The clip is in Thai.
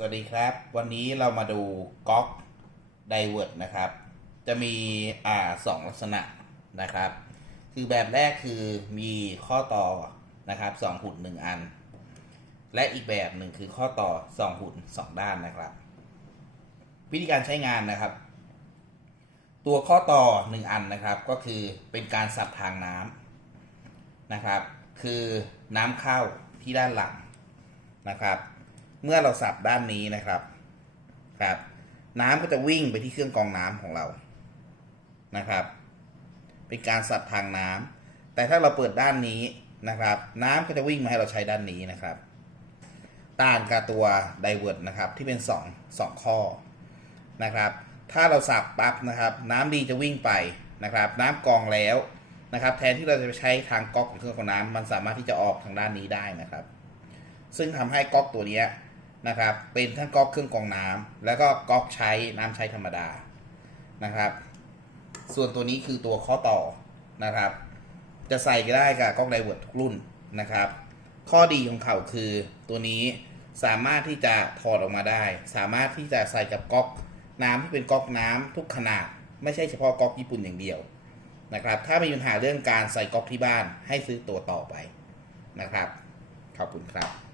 สวัสดีครับ วันนี้เรามาดูก๊อกไดเวิร์ดนะครับ จะมีอ่าสองลักษณะนะครับ คือแบบแรกคือมีข้อต่อนะครับสองหุ่นหนึ่งอัน และอีกแบบหนึ่งคือข้อต่อสองหุ่นสองด้านนะครับ วิธีการใช้งานนะครับ ตัวข้อต่อหนึ่งอันนะครับก็คือเป็นการสับทางน้ำนะครับ คือน้ำเข้าที่ด้านหลังนะครับ เมื่อเราสับด้านนี้นะครับครับ น้ำก็จะวิ่งไปที่เครื่องกรองน้ำของเรานะครับ เป็นการสับทางน้ำแต่ถ้าเราเปิดด้านนี้นะครับ น้ำก็จะวิ่งมาให้เราใช้ด้านนี้นะครับต่างกับตัวไดเวิร์ดนะครับที่เป็น2 2ข้อนะครับ ถ้าเราสับปั๊บนะครับ น้ำดีจะวิ่งไปนะครับ น้ำกองแล้วนะครับ แทนที่เราจะไปใช้ทางก๊อกของเครื่องกรองน้ำมันสามารถที่จะออกทางด้านนี้ได้นะครับ ซึ่งทำให้ก๊อกตัวนี้ นะครับ เป็นทั้งก๊อกเครื่องกรองน้ำแล้วก็ก๊อกใช้น้ำใช้ธรรมดานะครับ ส่วนตัวนี้คือตัวข้อต่อนะครับ จะใส่ก็ได้กับก๊อกไดเวิร์ดทุกรุ่นนะครับ ข้อดีของเขาคือตัวนี้สามารถที่จะถอดออกมาได้ สามารถที่จะใส่กับก๊อกน้ำที่เป็นก๊อกน้ำทุกขนาด ไม่ใช่เฉพาะก๊อกญี่ปุ่นอย่างเดียวนะครับ ถ้ามีปัญหาเรื่องการใส่ก๊อกที่บ้านให้ซื้อตัวต่อไปนะครับ ขอบคุณครับ